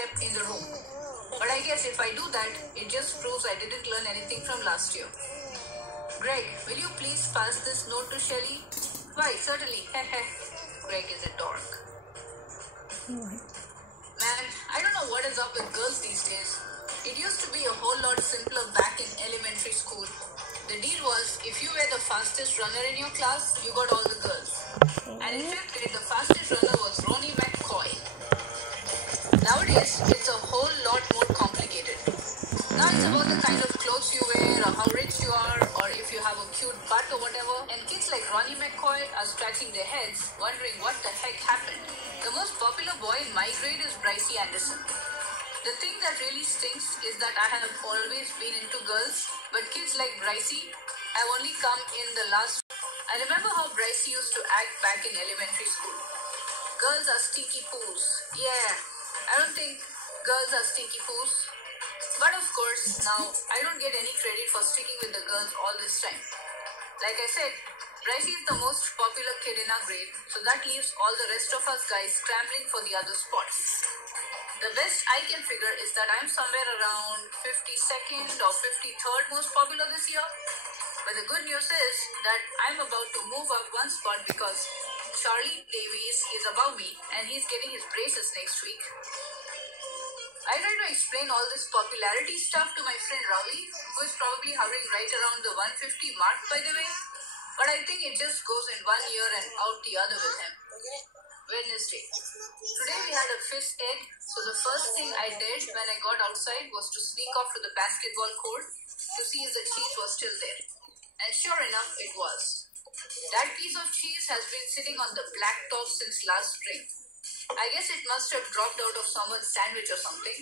step in the room. But I guess if I do that, it just proves I didn't learn anything from last year. Greg, will you please pass this note to Shelley? Why, certainly. Greg is a dork. Man, I don't know what is up with girls these days. It used to be a whole lot simpler back in elementary school. The deal was, if you were the fastest runner in your class, you got all the girls. And in fifth grade, the fastest runner was Ronnie McCoy. Nowadays, it's a whole lot more complicated. Now it's about the kind of clothes you wear, or how rich you are, or if you have a cute butt or whatever. And kids like Ronnie McCoy are scratching their heads, wondering what the heck happened. The most popular boy in my grade is Brycey Anderson. The thing that really stinks is that I have always been into girls, but kids like Brycey have only come in the last. I remember how Brycey used to act back in elementary school. Girls are stinky poos. Yeah, I don't think girls are stinky poos. But of course, now I don't get any credit for sticking with the girls all this time. Like I said, Brycey is the most popular kid in our grade, so that leaves all the rest of us guys scrambling for the other spots. The best I can figure is that I'm somewhere around 52nd or 53rd most popular this year. But the good news is that I'm about to move up one spot because Charlie Davies is above me and he's getting his braces next week. I try to explain all this popularity stuff to my friend Ravi, who is probably hovering right around the 150 mark, by the way. But I think it just goes in one ear and out the other with him. Wednesday. Today we had a fish egg, so the first thing I did when I got outside was to sneak off to the basketball court to see if the cheese was still there. And sure enough, it was. That piece of cheese has been sitting on the blacktop since last spring. I guess it must have dropped out of someone's sandwich or something.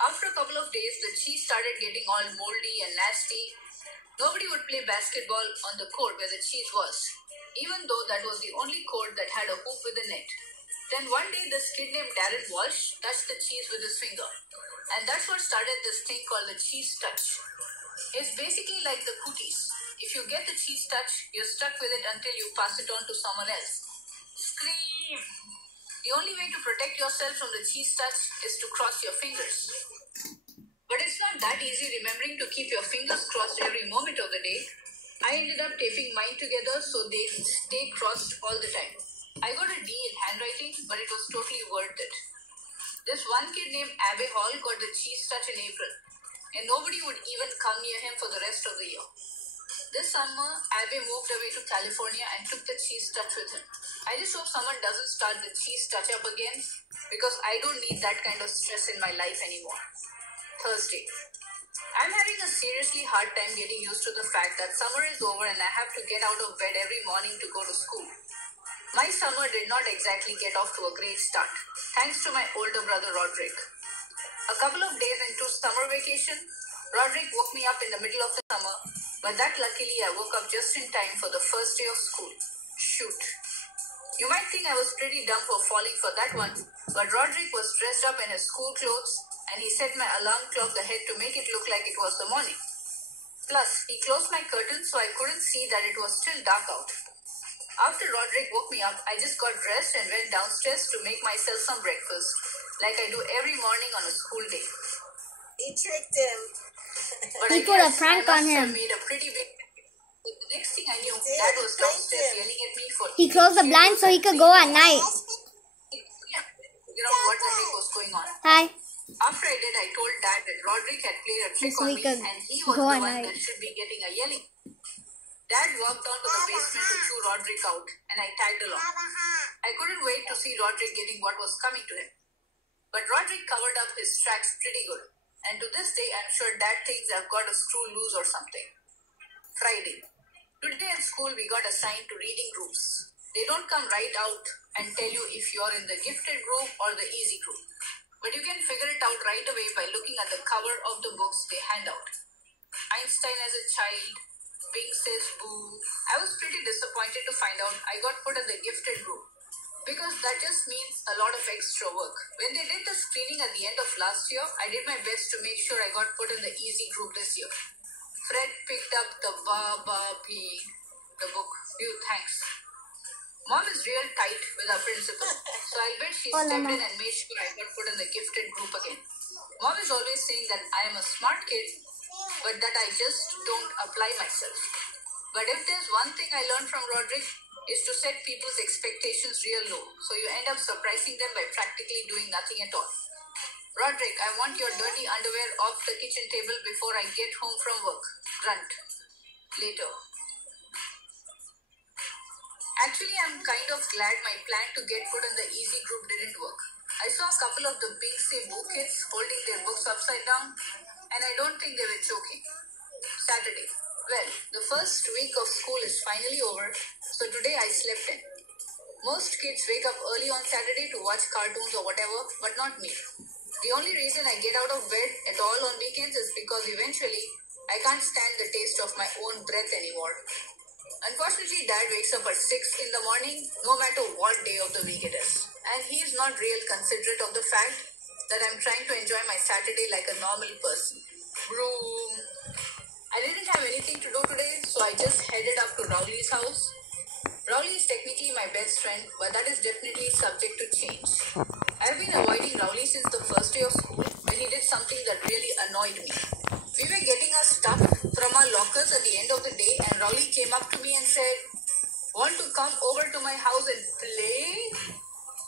After a couple of days, the cheese started getting all moldy and nasty. Nobody would play basketball on the court where the cheese was, even though that was the only court that had a hoop with a net. Then one day, this kid named Darren Walsh touched the cheese with his finger. And that's what started this thing called the cheese touch. It's basically like the cookies. If you get the cheese touch, you're stuck with it until you pass it on to someone else. Scream! The only way to protect yourself from the cheese touch is to cross your fingers. But it's not that easy remembering to keep your fingers crossed every moment of the day. I ended up taping mine together so they stay crossed all the time. I got a D in handwriting, but it was totally worth it. This one kid named Abby Hall got the cheese touch in April, and nobody would even come near him for the rest of the year. This summer, Abby moved away to California and took the cheese touch with him. I just hope someone doesn't start the cheese touch up again, because I don't need that kind of stress in my life anymore. Thursday. I'm having a seriously hard time getting used to the fact that summer is over and I have to get out of bed every morning to go to school. My summer did not exactly get off to a great start, thanks to my older brother Roderick. A couple of days into summer vacation, Roderick woke me up in the middle of the summer, but that luckily I woke up just in time for the first day of school. Shoot. You might think I was pretty dumb for falling for that one, but Roderick was dressed up in his school clothes and he set my alarm clock ahead to make it look like it was the morning. Plus, he closed my curtains so I couldn't see that it was still dark out. After Roderick woke me up, I just got dressed and went downstairs to make myself some breakfast, like I do every morning on a school day. He tricked him. But He put a prank on him. Made a pretty big. The next thing I knew, Dad was downstairs yelling at me for. He closed the blinds so he could go at night. Yeah, figure out what the heck was going on. Hi. After I did, I told Dad that Roderick had played a trick So on he me could and he was go the at one night. that should be getting a yelling. Dad walked down to the basement to chew Roderick out and I tagged along. I couldn't wait to see Roderick getting what was coming to him. But Roderick covered up his tracks pretty good. And to this day, I'm sure Dad thinks I've got a screw loose or something. Friday. Today in school, we got assigned to reading groups. They don't come right out and tell you if you're in the gifted group or the easy group. But you can figure it out right away by looking at the cover of the books they hand out. Einstein as a child, Pink says boo. I was pretty disappointed to find out I got put in the gifted group, because that just means a lot of extra work. When they did the screening at the end of last year, I did my best to make sure I got put in the easy group this year. Fred picked up the Baba Pig, the book. Thanks. Mom is real tight with our principal, so I bet she Hola, stepped Ma. in and made sure I got put in the gifted group again. Mom is always saying that I am a smart kid, but that I just don't apply myself. But if there's one thing I learned from Roderick, is to set people's expectations real low, so you end up surprising them by practically doing nothing at all. Roderick, I want your dirty underwear off the kitchen table before I get home from work. Grunt. Later. Actually, I'm kind of glad my plan to get put in the easy group didn't work. I saw a couple of the Big Cebu kids holding their books upside down, and I don't think they were joking. Saturday. Well, the first week of school is finally over, so today I slept in. Most kids wake up early on Saturday to watch cartoons or whatever, but not me. The only reason I get out of bed at all on weekends is because eventually I can't stand the taste of my own breath anymore. Unfortunately, Dad wakes up at 6 in the morning, no matter what day of the week it is. And he is not real considerate of the fact that I'm trying to enjoy my Saturday like a normal person. Broom. I didn't have anything to do today, so I just headed up to Rowley's house. Rowley is technically my best friend, but that is definitely subject to change. I've been avoiding Rowley since the first day of school when he did something that really annoyed me. We were getting our stuff from our lockers at the end of the day, and Rowley came up to me and said, "Want to come over to my house and play?"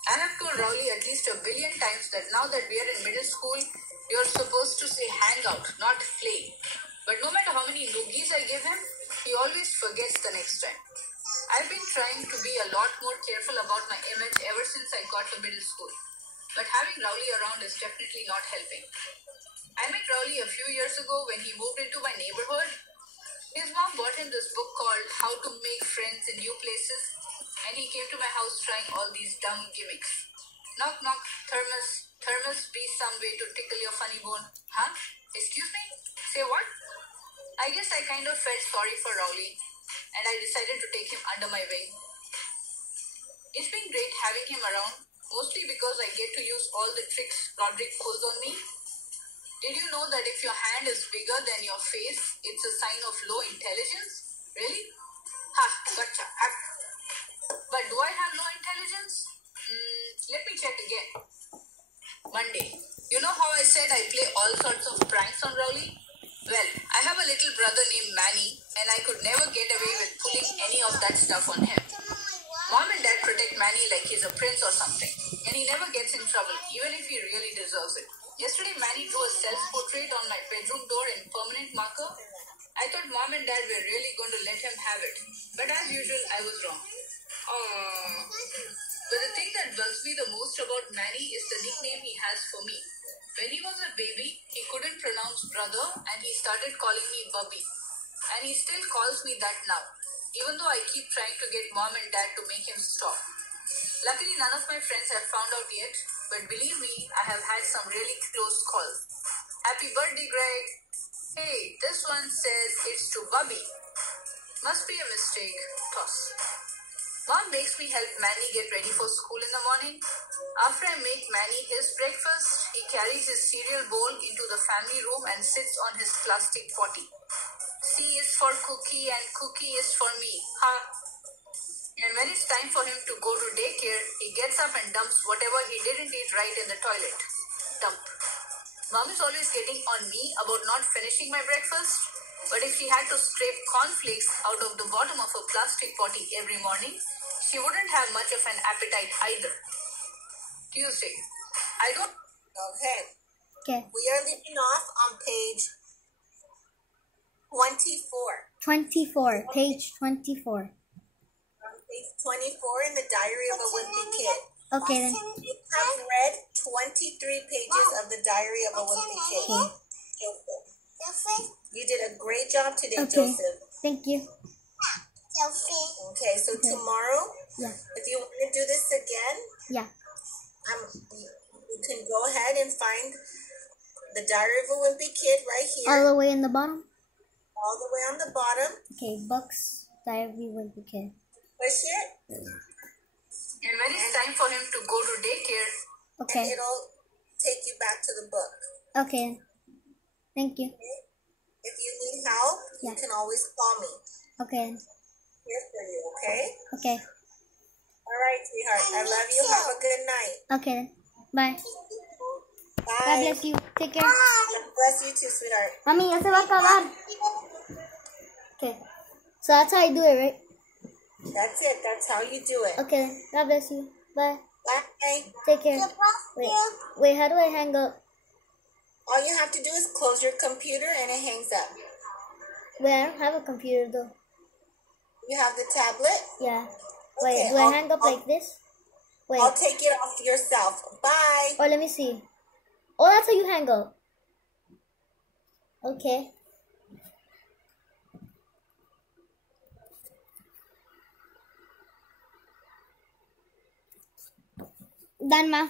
I have told Rowley at least a billion times that now that we are in middle school, you're supposed to say hang out, not play. But no matter how many noogies I give him, he always forgets the next time. I've been trying to be a lot more careful about my image ever since I got to middle school. But having Rowley around is definitely not helping. I met Rowley a few years ago when he moved into my neighborhood. His mom bought him this book called How to Make Friends in New Places, and he came to my house trying all these dumb gimmicks. Knock, knock, thermos, thermos, be some way to tickle your funny bone. Huh? Excuse me? Say what? I guess I kind of felt sorry for Rowley, and I decided to take him under my wing. It's been great having him around, mostly because I get to use all the tricks Roderick pulls on me. Did you know that if your hand is bigger than your face, it's a sign of low intelligence? Really? Ha, gotcha. But do I have low intelligence? Let me check again. Monday. You know how I said I play all sorts of pranks on Rowley? Well, I have a little brother named Manny, and I could never get away with pulling any of that stuff on him. Mom and Dad protect Manny like he's a prince or something, and he never gets in trouble, even if he really deserves it. Yesterday, Manny drew a self-portrait on my bedroom door in permanent marker. I thought Mom and Dad were really going to let him have it, but as usual, I was wrong. But the thing that bugs me the most about Manny is the nickname he has for me. When he was a baby, he couldn't pronounce brother, and he started calling me Bubby. And he still calls me that now, even though I keep trying to get Mom and Dad to make him stop. Luckily, none of my friends have found out yet, but believe me, I have had some really close calls. Happy birthday, Greg. Hey, this one says it's to Bubby. Must be a mistake. Toss. Mom makes me help Manny get ready for school in the morning. After I make Manny his breakfast, he carries his cereal bowl into the family room and sits on his plastic potty. C is for cookie and cookie is for me. Ha! And when it's time for him to go to daycare, he gets up and dumps whatever he didn't eat right in the toilet. Dump. Mom is always getting on me about not finishing my breakfast, but if she had to scrape cornflakes out of the bottom of a plastic potty every morning, she wouldn't have much of an appetite either. Tuesday. I don't... Okay. Okay. We are leaving off on page 24. 24. Page 24. Page 24 in the Diary of a Wimpy Kid. Okay then. You have read 23 pages of the Diary of a Wimpy Kid. Okay. Joseph. You did a great job today, Okay. Joseph. Thank you. Okay, so tomorrow, Yeah. if you want to do this again, Yeah. you can go ahead and find the Diary of a Wimpy Kid right here, All the way in the bottom. all the way on the bottom. Okay. Books. Diary Wimpy Kid. Push it, And when it's time for him to go to daycare, and Okay. it'll take you back to the book. Okay. Thank you. Okay? If you need help, you Yeah. can always call me. Okay. Here for you, okay? Okay. All right, sweetheart. I love you. Have a good night. Okay then. Bye. Bye. God bless you. Take care. God bless you too, sweetheart. Mami, ya se va a acabar. Okay. So that's how you do it, right? That's it. That's how you do it. Okay then. God bless you. Bye. Bye. Take care. Wait, how do I hang up? All you have to do is close your computer and it hangs up. Wait, I don't have a computer though. You have the tablet? Yeah. Wait, Okay, do I hang up like this? Wait. I'll take it off yourself. Bye. Or let me see. Oh, that's how you hang up. Okay. Done, ma.